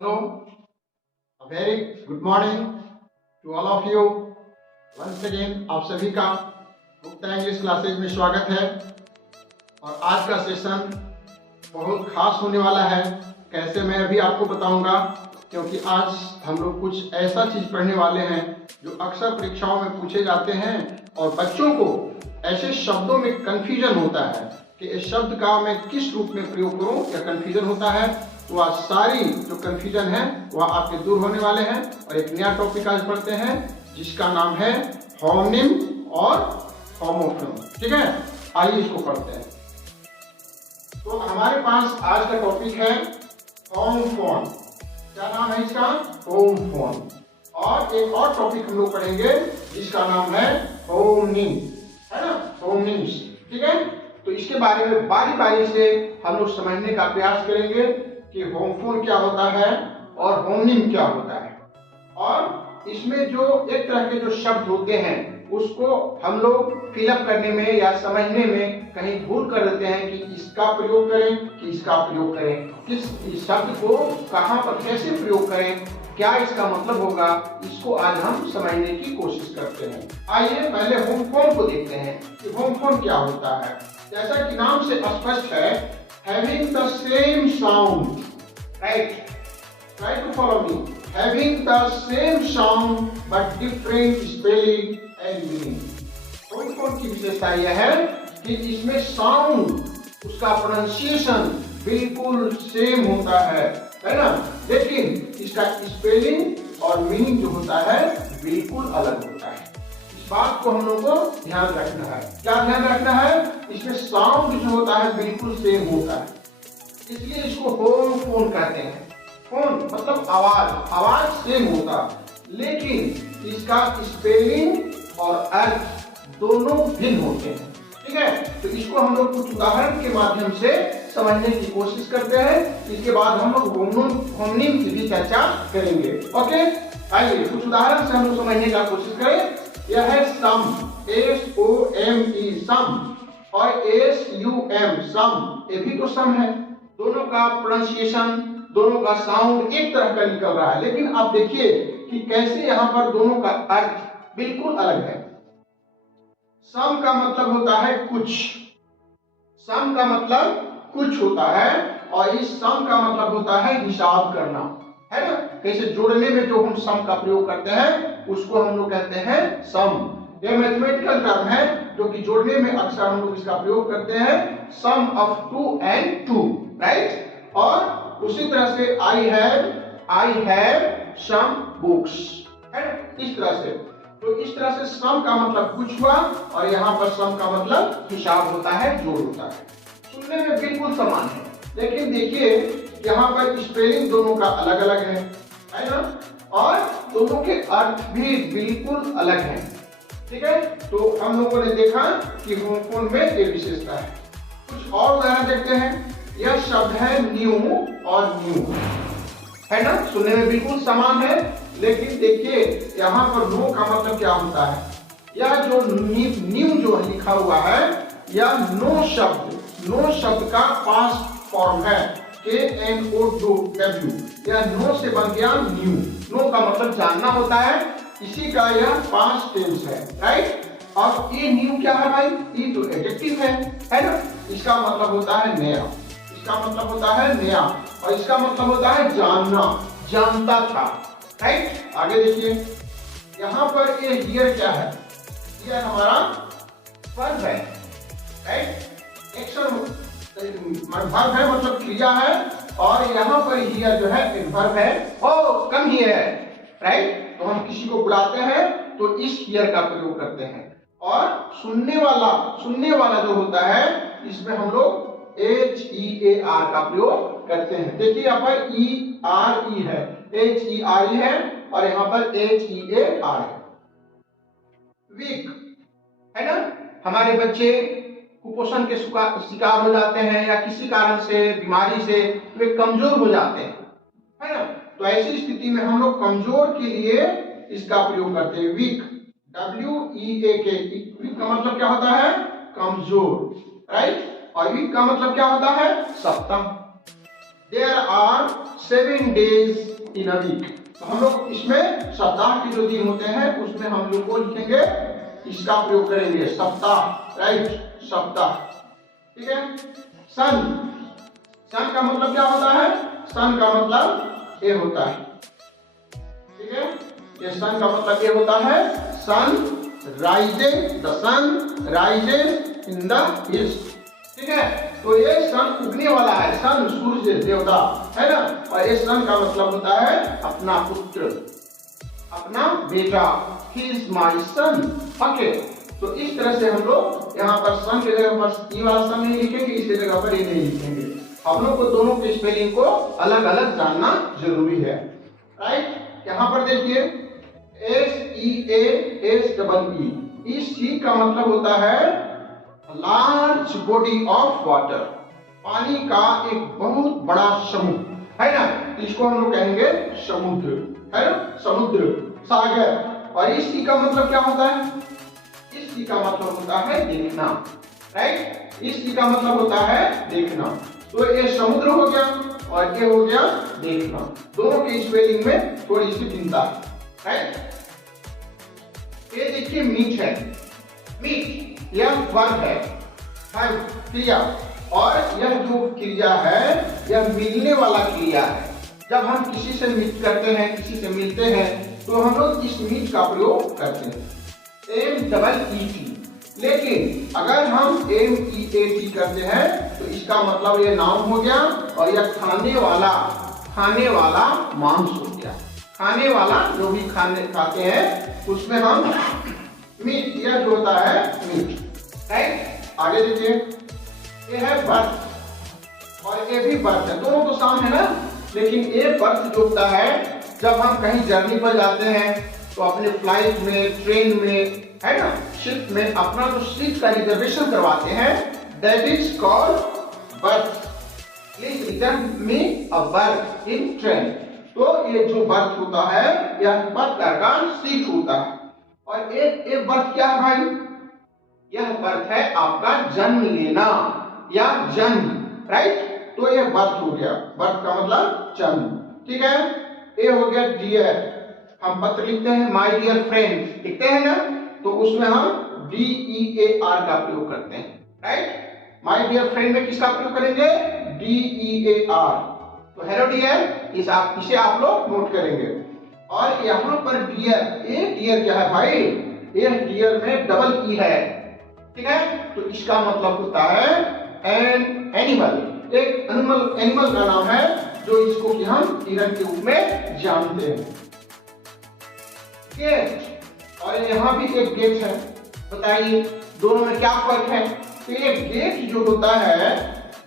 Hello, a very good morning to all of you. Once again आप सभी का Gupta English classes में स्वागत है। और आज का सेशन बहुत खास होने वाला है। कैसे मैं अभी आपको बताऊंगा, क्योंकि आज हम लोग कुछ ऐसा चीज पढ़ने वाले हैं जो अक्सर परीक्षाओं में पूछे जाते हैं और बच्चों को ऐसे शब्दों में कंफ्यूजन होता है कि इस शब्द का मैं किस रूप में प्रयोग करूं या कंफ्यूजन होता है। तो आज सारी जो कंफ्यूजन है वह आपके दूर होने वाले हैं और एक नया टॉपिक आज पढ़ते हैं जिसका नाम है होमोनिम और होमोफोन। ठीक है, आइए इसको पढ़ते हैं। तो हमारे पास आज का टॉपिक है होमोफोन। क्या नाम है इसका? होमोफोन। और एक और टॉपिक हम लोग पढ़ेंगे जिसका नाम है होमोनिम, है ना, होमोनिम्स। ठीक है, तो इसके बारे में बारी बारी से हम लोग समझने का प्रयास करेंगे कि होमोफोन क्या होता है और होमोनिम क्या होता है। और इसमें जो एक तरह के जो शब्द होते हैं उसको हम लोग फिलअप करने में या समझने में कहीं भूल कर देते हैं कि इसका प्रयोग करें कि इसका प्रयोग करें, किस शब्द को कहां पर कैसे प्रयोग करें, क्या इसका मतलब होगा, इसको आज हम समझने की कोशिश करते हैं। आइए पहले होमोफोन को देखते हैं कि होमोफोन क्या होता है। जैसा कि नाम से स्पष्ट है, having the same sound, right? Try to follow me. Having the same sound but different spelling and meaning. Homophone की विशेषता यह है कि इसमें साउंड, उसका प्रोनाउंसिएशन बिल्कुल सेम होता है ना, लेकिन इसका स्पेलिंग और मीनिंग जो होता है बिल्कुल अलग होता है। इस बात को हम लोग को ध्यान रखना है। क्या ध्यान रखना है? इसमें साउंड जो होता है बिल्कुल सेम होता है, इसलिए इसको होमोफोन कहते हैं। फोन मतलब आवाज, आवाज सेम होता, लेकिन इसका स्पेलिंग और अर्थ दोनों भिन्न होते हैं। ठीक है, तो इसको हम लोग कुछ उदाहरण के माध्यम से समझने की कोशिश करते हैं। इसके बाद हम लोग होमोनिम की भी चर्चा करेंगे। ओके, आइए कुछ उदाहरण से हम लोग समझने का कोशिश करें। यह है सम, SOME सम, और SUM सम, ये भी तो सम है। दोनों का प्रोनाउंसिएशन, दोनों का साउंड एक तरह का निकल रहा है, लेकिन आप देखिए कि कैसे यहाँ पर दोनों का अर्थ बिल्कुल अलग है। सम का मतलब होता है कुछ, सम का मतलब कुछ होता है, और इस सम का मतलब होता है हिसाब करना, है ना। कैसे जोड़ने में जो हम सम का प्रयोग करते हैं उसको हम लोग कहते हैं सम। यह मैथमेटिकल टर्म है जो कि जोड़ने में अक्सर हम लोग इसका प्रयोग करते हैं, सम ऑफ 2 and 2, राइट। और उसी तरह से I have some books, है ना, इस तरह से। तो इस तरह से सम का मतलब कुछ हुआ और यहाँ पर सम का मतलब हिसाब होता है, जोड़ होता है। सुनने में बिल्कुल समान है, लेकिन देखिए यहाँ पर स्पेलिंग दोनों का अलग अलग है ना, और दोनों के अर्थ भी बिल्कुल अलग हैं। ठीक है, तो हम लोगों ने देखा कि होमोफोन में ये विशेषता है। कुछ और उदाहरण देखते हैं। यह शब्द है न्यू और न्यू, है ना, सुनने में बिल्कुल समान है, लेकिन देखिए यहाँ पर नो का मतलब क्या होता है। यह जो न्यू जो लिखा हुआ है, यह नो शब्द का पास्ट फॉर्म है, KNOW। यह नो से बन गया न्यू। नो का मतलब जानना होता है, इसी का यह पास्ट टेंस है, राइट। और ये न्यू क्या है भाई? ये तो एडजेक्टिव है ना। इसका मतलब होता है नया, इसका मतलब होता है नया, और इसका मतलब होता है जानना, जानता था, राइट। आगे देखिए, यहाँ पर ये हियर क्या है? हियर हमारा वर्ब है, राइट। एक्शन वर्ब है, मतलब क्रिया है, और यहाँ पर हियर जो है एक वर्ब है, ओ कम हियर, राइट। तो हम किसी को बुलाते हैं तो इस हियर का प्रयोग करते हैं। और सुनने वाला जो होता है, इसमें हम लोग HEAR का प्रयोग करते हैं। देखिए यहाँ पर ERE है, HERE है, और यहाँ पर HEAR है। वीक, है ना, हमारे बच्चे कुपोषण के शिकार हो जाते हैं या किसी कारण से, बीमारी से वे कमजोर हो जाते हैं, है ना। तो ऐसी स्थिति में हम लोग कमजोर के लिए इसका प्रयोग करते हैं, वीक, WEAK। वीक का मतलब क्या होता है? कमजोर, राइट। और वीक का मतलब क्या होता है? सप्तम। There are 7 days in a week. तो हम लोग इसमें सप्ताह के जो दिन होते हैं उसमें हम लोग को लिखेंगे, इसका प्रयोग करेंगे सप्ताह, राइट, सप्ताह, ठीक है। सन, सन का मतलब क्या होता है? सन का मतलब ये होता है, ठीक है। ये सन का मतलब ये होता है, sun rises, the sun rises in the east, ठीक है। तो ये सन उगने वाला है, सन सूर्य देवता है ना, और ये सन का मतलब होता है अपना पुत्र, अपना बेटा, he is my sun, okay. तो इस तरह से हम लोग यहाँ पर सन की जगह पर ये वाला सन नहीं लिखेंगे, इसकी जगह पर ये नहीं लिखेंगे। हम लोग को दोनों के स्पेलिंग को अलग अलग जानना जरूरी है, राइट। यहाँ पर देखिए SEASEE, इस सी का मतलब होता है लार्ज बॉडी ऑफ वाटर, पानी का एक बहुत बड़ा समूह है ना, इसको हम लोग कहेंगे समुद्र, है ना, समुद्र, सागर। और इस सी का मतलब क्या होता है? इस सी का मतलब होता है देखना, राइट, इस सी का मतलब होता है देखना। तो ये समुद्र हो गया और ये हो गया देखना, दोनों के स्पेलिंग में थोड़ी सी भिन्नता, राइट। ये देखिए मीट है, मीट यह वर्ब है, क्रिया, और यह जो क्रिया है यह मिलने वाला क्रिया है। जब हम किसी से मीट करते हैं, किसी से मिलते हैं, तो हम लोग इस मीट का प्रयोग करते हैं, MEET। लेकिन अगर हम MEAT करते हैं तो इसका मतलब ये नाउन हो गया और यह खाने वाला मांस हो गया, खाने वाला जो भी खाते हैं उसमें हम मीट, यह जो होता है मीट, राइट। आगे देखिए, ये है बर्थ और ये भी बर्थ है, दोनों तो साम है ना, लेकिन ये बर्थ जो होता है जब हम कहीं जर्नी पर जाते हैं तो अपने फ्लाइट में, ट्रेन में, है ना, शिप में अपना जो सीट का रिजर्वेशन करवाते हैं, that is called birth. Please return me a birth in train. तो ये जो बर्थ होता है यह बर्थ का सीट होता है। और एक बर्थ क्या है भाई? यह बर्थ है आपका जन्म लेना या जन्म, राइट। तो ये बर्थ हो गया, बर्थ का मतलब जन्म, ठीक है। ये हो गया डियर, हम पत्र लिखते हैं, माय डियर फ्रेंड लिखते हैं ना, तो उसमें हम DEAR का प्रयोग करते हैं, राइट। माय डियर फ्रेंड में किसका प्रयोग करेंगे? DEAR। तो हेलो डियर, इसे आप लोग नोट करेंगे। और यहाँ पर डियर, ये डियर क्या है भाई? ये डियर में डबल ई है, ठीक है। तो इसका मतलब होता है एन एनिमल, एक एनिमल का नाम है जो इसको कि हम हिरन के रूप में जानते हैं। गेट, और यहाँ भी एक गेट है, बताइए दोनों में क्या फर्क है? तो ये गेट जो होता है,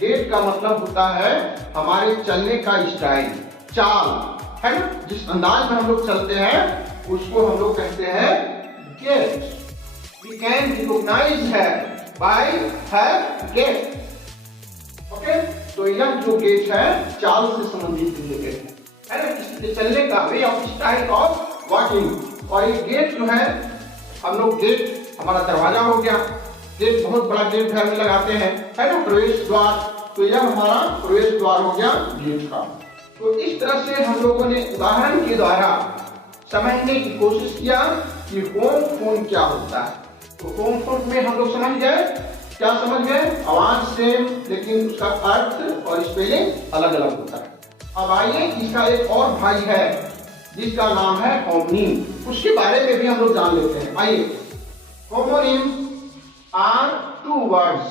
गेट का मतलब होता है हमारे चलने का स्टाइल, चाल, है ना, जिस अंदाज में हम लोग चलते हैं उसको हम लोग कहते हैं gait. We can recognize her by her gait, okay. तो यह जो गेट है चाल से संबंधित रिलेटेड है ना, इसके चलने का way of style of walking. और ये गेट जो है, हम लोग गेट, हमारा दरवाजा हो गया, गेट बहुत बड़ा गेट घर में लगाते हैं, है ना, प्रवेश द्वार, तो यह हमारा प्रवेश द्वार हो गया गेट का। तो इस तरह से हम लोगों ने उदाहरण के द्वारा समझने की कोशिश किया कि होम फोन क्या होता है। तो होम फोन में हम लोग समझ गए, क्या समझ गए? आवाज सेम लेकिन उसका अर्थ और स्पेलिंग अलग अलग होता है। अब आइए, इसका एक और भाई है जिसका नाम है होमोनिम, उसके बारे में भी हम लोग जान लेते हैं। आइए, homonyms are two words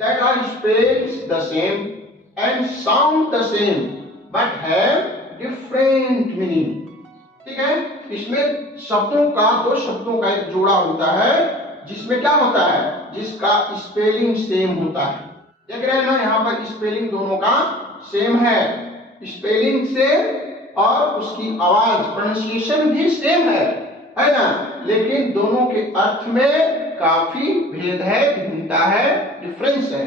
that are spelled the same and sound the same but have different meaning, ठीक है। इसमें शब्दों का, दो शब्दों का एक जोड़ा होता है जिसमें क्या होता है, जिसका स्पेलिंग सेम होता है। देख रहे हैं ना, यहाँ पर स्पेलिंग दोनों का सेम है, स्पेलिंग सेम और उसकी आवाज, प्रोनाउंसिएशन भी सेम है ना, लेकिन दोनों के अर्थ में काफी भेद है, भिन्नता है, डिफरेंस है,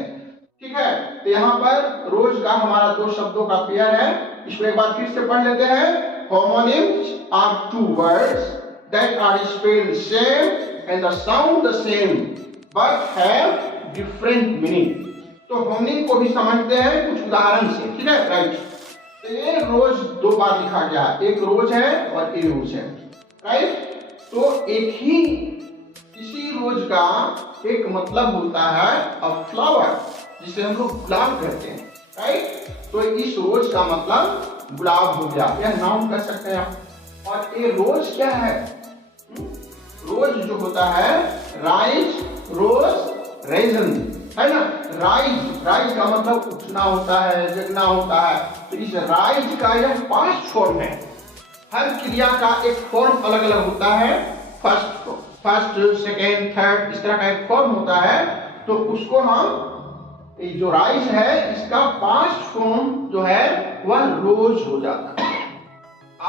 ठीक है। तो यहाँ पर रोज का हमारा दो शब्दों का पेयर है, इसको एक बार फिर से पढ़ लेते हैं। Homonyms are two words that are spelled same and the sound the same but have different meaning. तो होमोनिम को भी समझते हैं कुछ उदाहरण से, ठीक है, राइट। तो ये रोज दो बार लिखा गया है, एक रोज है और ए रोज है, राइट। तो एक ही इसी रोज का एक मतलब होता है अ फ्लावर, जिसे हम लोग गुलाब कहते हैं, राइट। तो इस रोज का मतलब गुलाब हो गया, यह नाउन कर सकते हैं आप। और ये रोज क्या है? रोज जो होता है राइज, रोज, रेजन, है ना। राइज, राइज का मतलब उठना होता है, जगना होता है। तो इस राइज का यह पास्ट फॉर्म है। हर क्रिया का एक फॉर्म अलग अलग होता है, फर्स्ट, सेकेंड, थर्ड, इस तरह का एक फॉर्म होता है। तो उसको हम जो राइज है इसका पास्ट फॉर्म जो है वह रोज हो जाता है,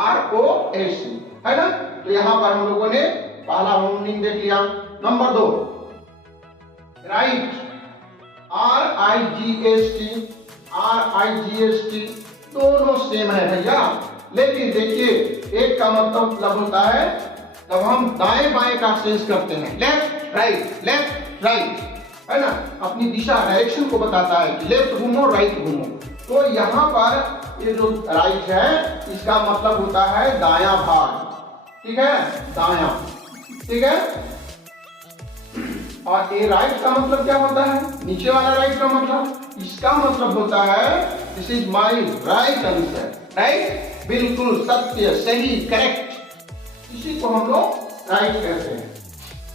ROS, है ना। तो यहां पर हम लोगों ने पहला होमोनिम देख लिया। नंबर 2 राइट, RIGST दोनों सेम है भैया। लेकिन देखिए एक का मतलब होता है जब हम दाएं बाएं का सेंस करते हैं, लेफ्ट राइट, है ना, अपनी दिशा डायरेक्शन को बताता है कि लेफ्ट घूमो राइट घूमो। तो यहाँ पर ये जो राइट है इसका मतलब होता है दायां भाग, ठीक है, दायां, ठीक है। और ये राइट का मतलब क्या होता है? नीचे वाला राइट का मतलब, इसका मतलब होता है this is my right answer, right, बिल्कुल सत्य, सही, करेक्ट। इसी को हम लोग राइट कहते हैं।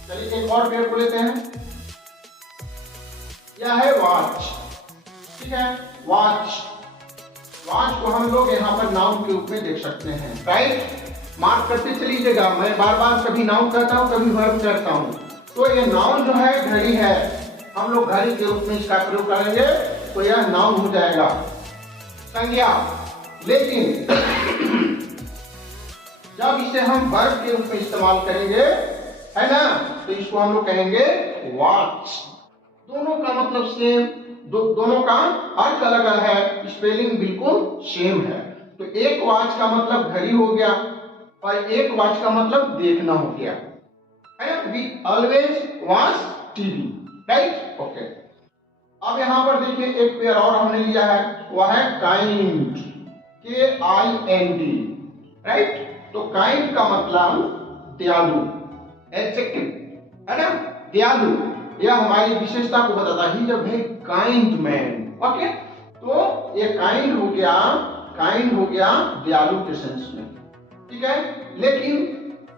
चलिए एक और पेड़ को लेते हैं। यह है वॉच, ठीक है, वॉच। वॉच को हम लोग यहाँ पर नाउन के रूप में देख सकते हैं, राइट। मार्क करते चलिएगा, मैं बार बार कभी नाउन कहता हूँ कभी वर्ब कहता हूँ। तो ये नाउन जो है घड़ी है, हम लोग घड़ी के रूप में इसका प्रयोग करेंगे तो यह नाउन हो जाएगा, संज्ञा। लेकिन जब इसे हम वर्ब के रूप में इस्तेमाल करेंगे, है ना, तो इसको हम लोग कहेंगे वॉच। दोनों का मतलब सेम, दोनों का अर्थ अलग अलग है, स्पेलिंग बिल्कुल सेम है। तो एक वॉच का मतलब घड़ी हो गया और एक वॉच का मतलब देखना हो गया, है ना। We always watch TV, right, okay. अब यहाँ पर देखिए एक पेयर और हमने लिया है, वह है काइंड, KIND, राइट। तो काइंड का मतलब दयालु, एडजेक्टिव, है ना, दयालु। यह हमारी विशेषता को बताता है, he is a very kind man, okay. तो ये काइंड हो गया दयालु के सेंस में, ठीक है। लेकिन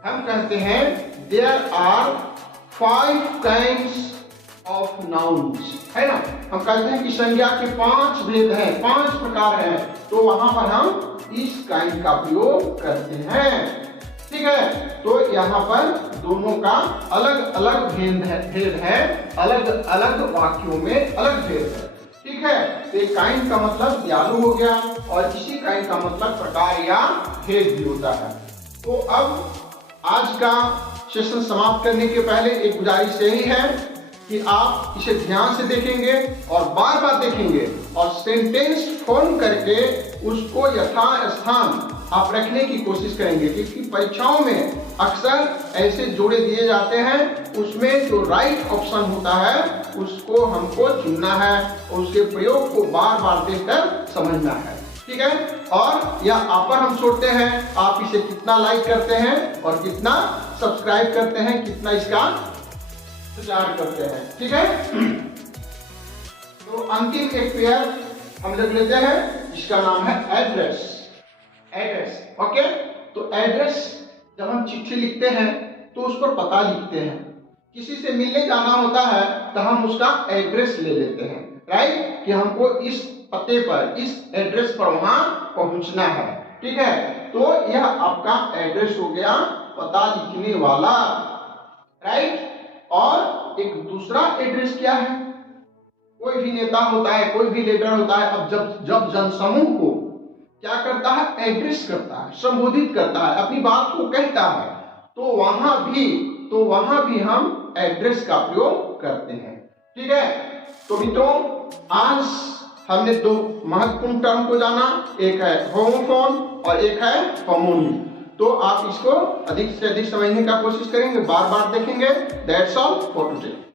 हम कहते हैं there are 5 kinds of nouns, है ना। हम कहते हैं कि संज्ञा के 5 भेद हैं, 5 प्रकार हैं। तो वहां पर हम इस काइंड का प्रयोग करते हैं, ठीक है। तो यहाँ पर दोनों का अलग अलग भेद है, अलग अलग वाक्यों में अलग भेद है, ठीक है। तो काइंड का मतलब दयालु हो गया और इसी काइंड का मतलब प्रकार या भेद भी होता है। तो अब आज का सेशन समाप्त करने के पहले एक गुजारिश यही है कि आप इसे ध्यान से देखेंगे और बार बार देखेंगे और सेंटेंस फॉर्म करके उसको यथास्थान आप रखने की कोशिश करेंगे, क्योंकि परीक्षाओं में अक्सर ऐसे जोड़े दिए जाते हैं, उसमें जो राइट ऑप्शन होता है उसको हमको चुनना है और उसके प्रयोग को बार बार देखकर समझना है, ठीक है। और यह आप पर हम छोड़ते हैं, आप इसे कितना लाइक करते हैं और कितना सब्सक्राइब करते हैं, कितना इसका प्रचार करते हैं, ठीक है। तो अंतिम एक पेयर हम लोग लेते हैं, जिसका नाम है एड्रेस, ओके। तो एड्रेस जब हम चिट्ठी लिखते हैं तो उस पर पता लिखते हैं, किसी से मिलने जाना होता है तो हम उसका एड्रेस ले लेते हैं, राइट, कि हमको इस पते पर, इस एड्रेस पर वहां पहुंचना है, ठीक है। तो यह आपका एड्रेस हो गया, पता लिखने वाला, राइट। और एक दूसरा एड्रेस क्या है? कोई भी नेता होता है, कोई भी लीडर होता है, अब जब जनसमूह को क्या करता है, एड्रेस करता है, संबोधित करता है, अपनी बात को कहता है, तो वहां भी हम एड्रेस का प्रयोग करते हैं, ठीक है। तो मित्रों, आज हमने 2 महत्वपूर्ण टर्म को जाना, एक है होमोफोन और एक है होमोनिम। तो आप इसको अधिक से अधिक समझने का कोशिश करेंगे, बार बार देखेंगे। That's all for today.